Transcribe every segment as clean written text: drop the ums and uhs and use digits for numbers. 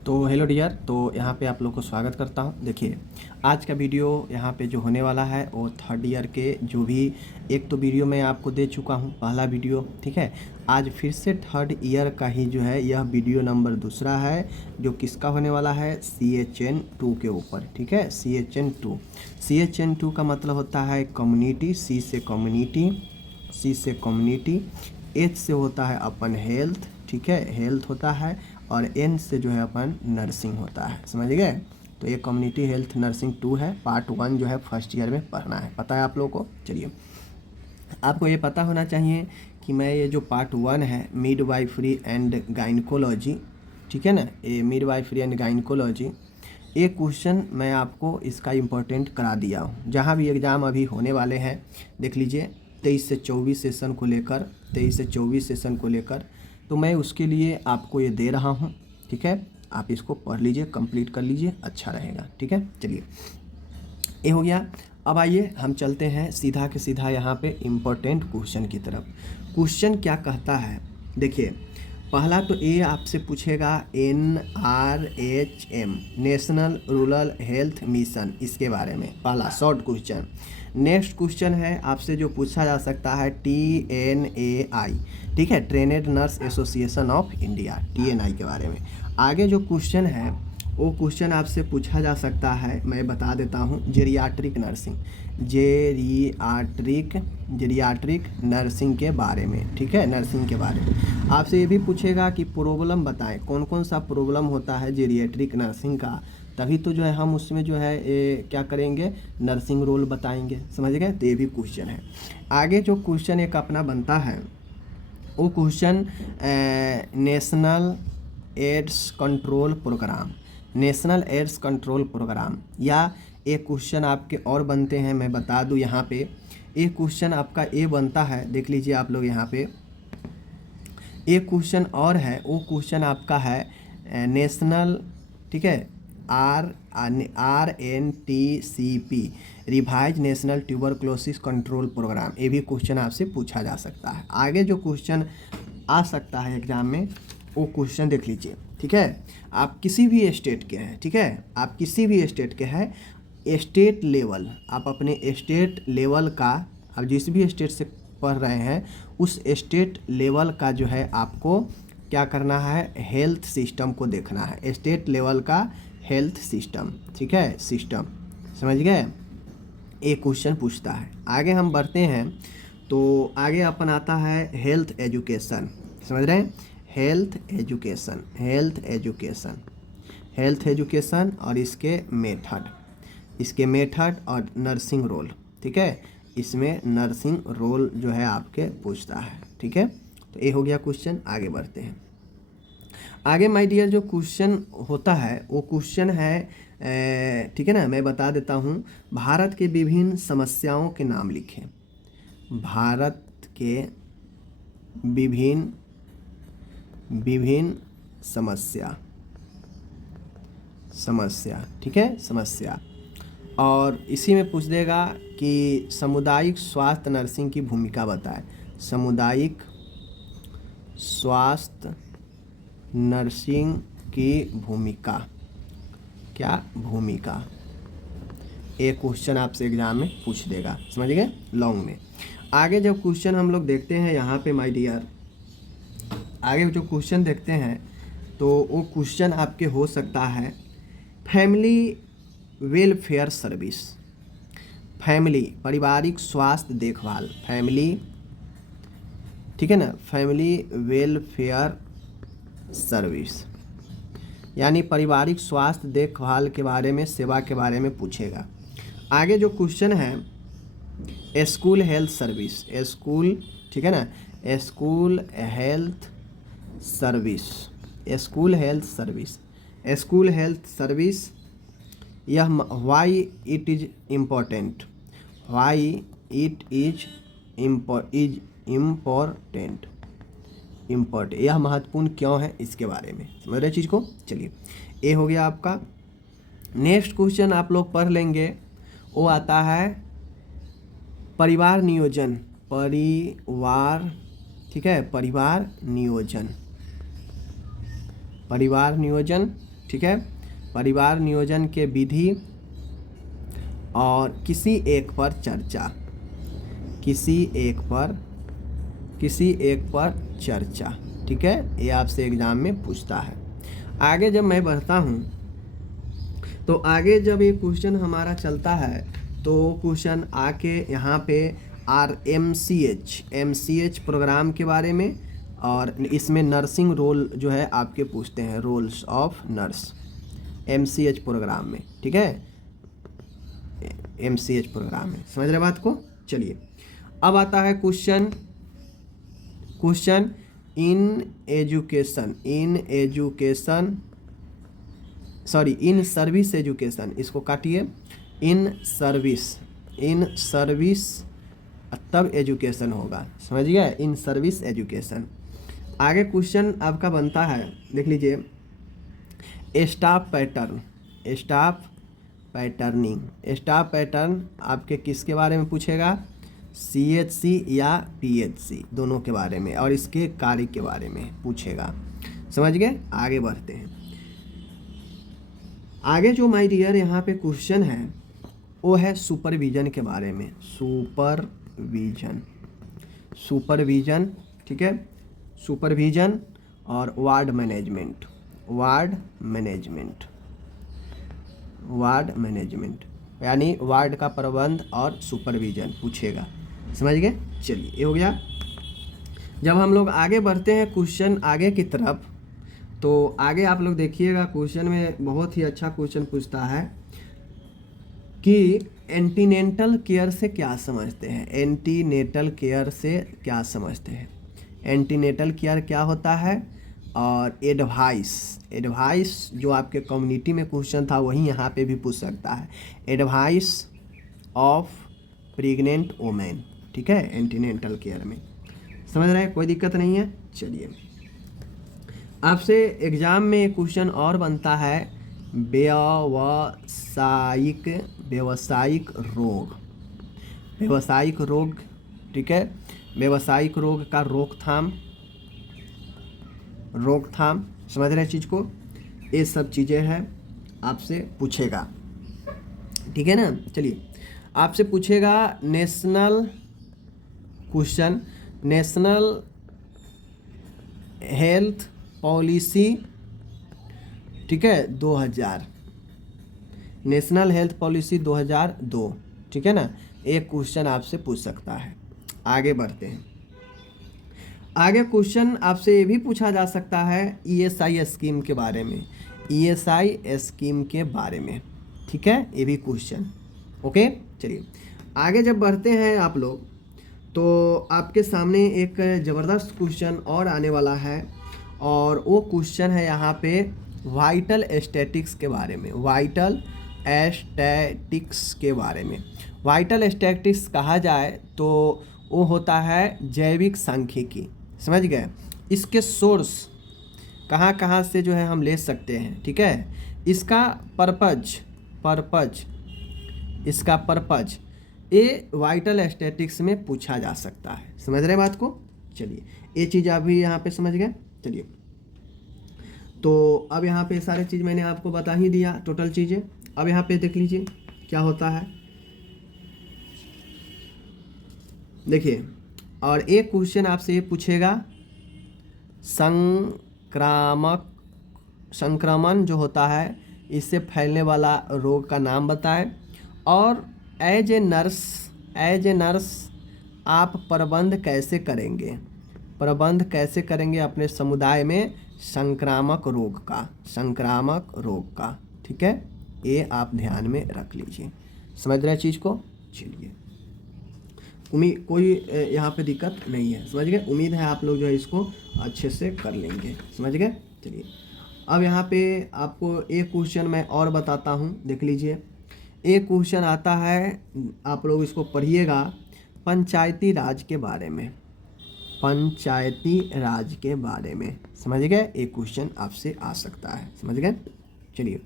तो hello dear, तो यहाँ पे आप लोग को स्वागत करता हूँ। देखिए, आज का वीडियो यहाँ पे जो होने वाला है वो थर्ड ईयर के जो भी एक तो वीडियो मैं आपको दे चुका हूँ, पहला वीडियो, ठीक है। आज फिर से थर्ड ईयर का ही जो है यह वीडियो नंबर दूसरा है, जो किसका होने वाला है, CHN2 के ऊपर, ठीक है। CHN2 का मतलब होता है कम्युनिटी, C से कम्युनिटी, H से होता है अपन हेल्थ, ठीक है, हेल्थ होता है, और N से जो है अपन नर्सिंग होता है, समझ गए। तो ये कम्युनिटी हेल्थ नर्सिंग 2 है, पार्ट 1 जो है फर्स्ट ईयर में पढ़ना है, पता है आप लोगों को। चलिए, आपको ये पता होना चाहिए कि मैं ये जो पार्ट 1 है मिडवाइफरी एंड गाइनकोलॉजी, ठीक है ना, ये मिडवाइफरी एंड गाइनकोलॉजी, ये क्वेश्चन मैं आपको इसका इम्पोर्टेंट करा दिया हूँ। जहाँ भी एग्ज़ाम अभी होने वाले हैं, देख लीजिए 23 से 24 सेशन को लेकर तो मैं उसके लिए आपको ये दे रहा हूँ, ठीक है। आप इसको पढ़ लीजिए, कंप्लीट कर लीजिए, अच्छा रहेगा, ठीक है। चलिए, ये हो गया। अब आइए हम चलते हैं सीधा के सीधा यहाँ पे इम्पोर्टेंट क्वेश्चन की तरफ। क्वेश्चन क्या कहता है, देखिए, पहला तो ये आपसे पूछेगा NRHM, national rural health mission, इसके बारे में पहला शॉर्ट क्वेश्चन। नेक्स्ट क्वेश्चन है आपसे जो पूछा जा सकता है TNAI, ठीक है, trained nurse association of India, TNI के बारे में। आगे जो क्वेश्चन है वो क्वेश्चन आपसे पूछा जा सकता है, मैं बता देता हूँ, जेरियाट्रिक नर्सिंग के बारे में, ठीक है, नर्सिंग के बारे में। आपसे ये भी पूछेगा कि प्रॉब्लम बताएं, कौन कौन सा प्रॉब्लम होता है जेरियाट्रिक नर्सिंग का, तभी तो जो है हम उसमें जो है क्या करेंगे, नर्सिंग रोल बताएंगे, समझ गए। तो ये भी क्वेश्चन है। आगे जो क्वेश्चन एक अपना बनता है वो question national AIDS control programme, या एक क्वेश्चन आपके और बनते हैं, मैं बता दूं यहाँ पे, एक क्वेश्चन आपका ये बनता है, देख लीजिए आप लोग यहाँ पे, एक क्वेश्चन और है, वो क्वेश्चन आपका है नेशनल, ठीक है, RNTCP, revised national tuberculosis control programme, ये भी क्वेश्चन आपसे पूछा जा सकता है। आगे जो क्वेश्चन आ सकता है एग्जाम में वो क्वेश्चन देख लीजिए, ठीक है। आप किसी भी स्टेट के हैं, ठीक है, आप किसी भी स्टेट के हैं, स्टेट लेवल, आप अपने स्टेट लेवल का, आप जिस भी स्टेट से पढ़ रहे हैं उस स्टेट लेवल का जो है आपको क्या करना है, हेल्थ सिस्टम को देखना है, स्टेट लेवल का हेल्थ सिस्टम, ठीक है, सिस्टम, समझ गए। एक क्वेश्चन पूछता है। आगे हम बढ़ते हैं, तो आगे अपन आता है हेल्थ एजुकेशन, समझ रहे हैं, हेल्थ एजुकेशन और इसके मेथड और नर्सिंग रोल, ठीक है, इसमें नर्सिंग रोल जो है आपके पूछता है, ठीक है। तो ये हो गया क्वेश्चन। आगे बढ़ते हैं। आगे माय डियर जो क्वेश्चन होता है वो क्वेश्चन है, ठीक है ना, मैं बता देता हूँ, भारत के विभिन्न समस्याओं के नाम लिखें, भारत के विभिन्न समस्या, ठीक है, समस्या। और इसी में पूछ देगा कि सामुदायिक स्वास्थ्य नर्सिंग की भूमिका बताएं, सामुदायिक स्वास्थ्य नर्सिंग की भूमिका, क्या भूमिका, एक क्वेश्चन आपसे एग्जाम में पूछ देगा, समझ गए, लॉन्ग में। आगे जब क्वेश्चन हम लोग देखते हैं यहाँ पे माय डियर, आगे जो क्वेश्चन देखते हैं तो वो क्वेश्चन आपके हो सकता है फैमिली वेलफेयर सर्विस, फैमिली पारिवारिक स्वास्थ्य देखभाल, फैमिली, ठीक है ना, फैमिली वेलफेयर सर्विस, यानी पारिवारिक स्वास्थ्य देखभाल के बारे में, सेवा के बारे में पूछेगा। आगे जो क्वेश्चन है स्कूल हेल्थ सर्विस, स्कूल, ठीक है ना, स्कूल हेल्थ सर्विस, यह व्हाई इट इज इम्पोर्टेंट, यह महत्वपूर्ण क्यों है, इसके बारे में समझ रहे चीज़ को। चलिए, ये हो गया आपका। नेक्स्ट क्वेश्चन आप लोग पढ़ लेंगे, वो आता है परिवार नियोजन, ठीक है, परिवार नियोजन, ठीक है, परिवार नियोजन के विधि और किसी एक पर चर्चा, किसी एक पर चर्चा, ठीक है, ये आपसे एग्जाम में पूछता है। आगे जब मैं बढ़ता हूँ तो आगे जब ये क्वेश्चन हमारा चलता है तो क्वेश्चन आके यहाँ पे MCH प्रोग्राम के बारे में, और इसमें नर्सिंग रोल जो है आपके पूछते हैं, roles of nurse MCH programme में, ठीक है, MCH प्रोग्राम में, समझ रहे बात को। चलिए अब आता है क्वेश्चन इन सर्विस एजुकेशन, इसको काटिए, इन सर्विस तब एजुकेशन होगा, समझ गया, इन सर्विस एजुकेशन। आगे क्वेश्चन आपका बनता है, देख लीजिए, स्टाफ पैटर्न आपके किसके बारे में पूछेगा, CHC या PHC दोनों के बारे में, और इसके कार्य के बारे में पूछेगा, समझ गए। आगे बढ़ते हैं। आगे जो माय डियर यहाँ पे क्वेश्चन है वो है सुपरविजन के बारे में, सुपरविजन, ठीक है, सुपरविजन और वार्ड मैनेजमेंट यानी वार्ड का प्रबंध और सुपरविजन पूछेगा, समझ गए। चलिए ये हो गया। जब हम लोग आगे बढ़ते हैं क्वेश्चन आगे की तरफ, तो आगे आप लोग देखिएगा क्वेश्चन में बहुत ही अच्छा क्वेश्चन पूछता है कि एंटीनेटल केयर से क्या समझते हैं, एंटीनेटल केयर क्या होता है, और एडवाइस जो आपके कम्युनिटी में क्वेश्चन था वही यहाँ पे भी पूछ सकता है, एडवाइस ऑफ प्रेग्नेंट वोमेन, ठीक है, एंटीनेटल केयर में, समझ रहे हैं, कोई दिक्कत नहीं है। चलिए आपसे एग्जाम में क्वेश्चन और बनता है व्यावसायिक रोग, ठीक है, व्यावसायिक रोग का रोकथाम, समझ रहे चीज़ को, ये सब चीज़ें हैं आपसे पूछेगा, ठीक है ना। चलिए आपसे पूछेगा नेशनल हेल्थ पॉलिसी, ठीक है, 2000, नेशनल हेल्थ पॉलिसी 2002, ठीक है ना, एक क्वेश्चन आपसे पूछ सकता है। आगे बढ़ते हैं। आगे क्वेश्चन आपसे ये भी पूछा जा सकता है ESI स्कीम के बारे में, ठीक है, ये भी क्वेश्चन, ओके। चलिए आगे जब बढ़ते हैं आप लोग, तो आपके सामने एक ज़बरदस्त क्वेश्चन और आने वाला है, और वो क्वेश्चन है यहाँ पे वाइटल स्टैटिक्स के बारे में, वाइटल स्टैटिक्स कहा जाए तो वो होता है जैविक सांख्यिकी, समझ गए। इसके सोर्स कहाँ कहाँ से जो है हम ले सकते हैं, ठीक है, इसका पर्पज ये वाइटल स्टैटिक्स में पूछा जा सकता है, समझ रहे बात को। चलिए ये चीज़ आप भी यहाँ पे समझ गए। चलिए तो अब यहाँ पे सारे चीज़ मैंने आपको बता ही दिया, टोटल चीज़ें। अब यहाँ पे देख लीजिए क्या होता है, देखिए, और एक क्वेश्चन आपसे ये पूछेगा संक्रमण जो होता है इससे फैलने वाला रोग का नाम बताएं, और एज ए नर्स आप प्रबंध कैसे करेंगे अपने समुदाय में संक्रामक रोग का, ठीक है, ये आप ध्यान में रख लीजिए, समझ रहे चीज़ को। चलिए कोई यहाँ पे दिक्कत नहीं है, समझ गए। उम्मीद है आप लोग जो है इसको अच्छे से कर लेंगे, समझ गए। चलिए अब यहाँ पे आपको एक क्वेश्चन मैं और बताता हूँ, देख लीजिए। एक क्वेश्चन आता है, आप लोग इसको पढ़िएगा, पंचायती राज के बारे में, समझ गए। एक क्वेश्चन आपसे आ सकता है, समझ गए। चलिए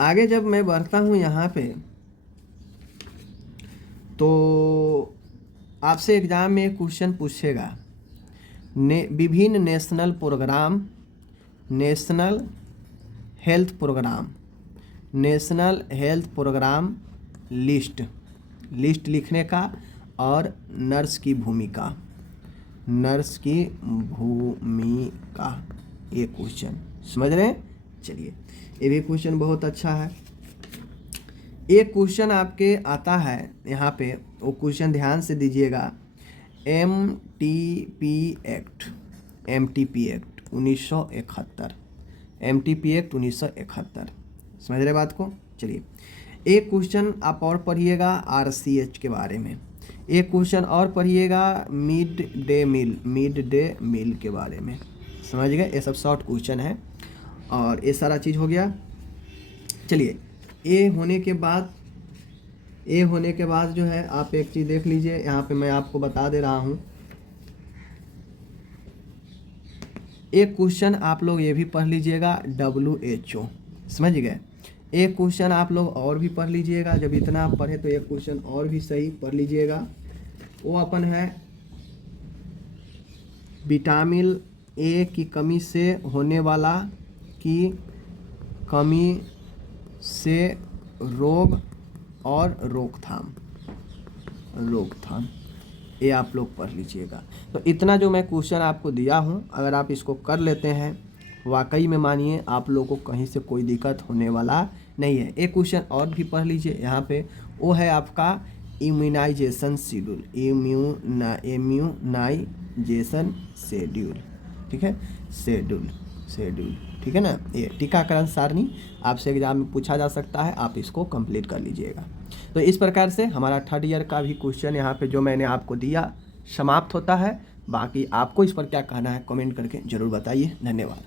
आगे जब मैं बढ़ता हूँ यहाँ पे, तो आपसे एग्जाम में क्वेश्चन पूछेगा विभिन्न national health programme, national health programme list लिखने का, और नर्स की भूमिका, ये क्वेश्चन समझ रहे हैं। चलिए, ये भी क्वेश्चन बहुत अच्छा है। एक क्वेश्चन आपके आता है यहाँ पे, वो क्वेश्चन ध्यान से दीजिएगा। MTP एक्ट 1971, MTP एक्ट 1971, समझ रहे बात को। चलिए, एक क्वेश्चन आप और पढ़िएगा RCH के बारे में, एक क्वेश्चन और पढ़िएगा मिड डे मील के बारे में, समझ गए। ये सब शॉर्ट क्वेश्चन है और ये सारा चीज़ हो गया। चलिए, ए होने के बाद जो है आप एक चीज़ देख लीजिए, यहाँ पे मैं आपको बता दे रहा हूँ। एक क्वेश्चन आप लोग ये भी पढ़ लीजिएगा WHO, समझ गए। एक क्वेश्चन आप लोग और भी पढ़ लीजिएगा, जब इतना आप पढ़े तो एक क्वेश्चन और भी सही पढ़ लीजिएगा। वो अपन है विटामिन ए की कमी से होने वाला रोग और रोकथाम, ये आप लोग पढ़ लीजिएगा। तो इतना जो मैं क्वेश्चन आपको दिया हूँ, अगर आप इसको कर लेते हैं, वाकई में मानिए आप लोगों को कहीं से कोई दिक्कत होने वाला नहीं है। एक क्वेश्चन और भी पढ़ लीजिए यहाँ पे, वो है आपका इम्यूनाइजेशन शेड्यूल, इम्यूनाइजेशन शेड्यूल, ठीक है, शेड्यूल, ठीक है ना। ये टीकाकरण सारणी आपसे एग्जाम में पूछा जा सकता है, आप इसको कंप्लीट कर लीजिएगा। तो इस प्रकार से हमारा 3rd ईयर का भी क्वेश्चन यहाँ पे जो मैंने आपको दिया समाप्त होता है। बाकी आपको इस पर क्या कहना है कमेंट करके ज़रूर बताइए। धन्यवाद।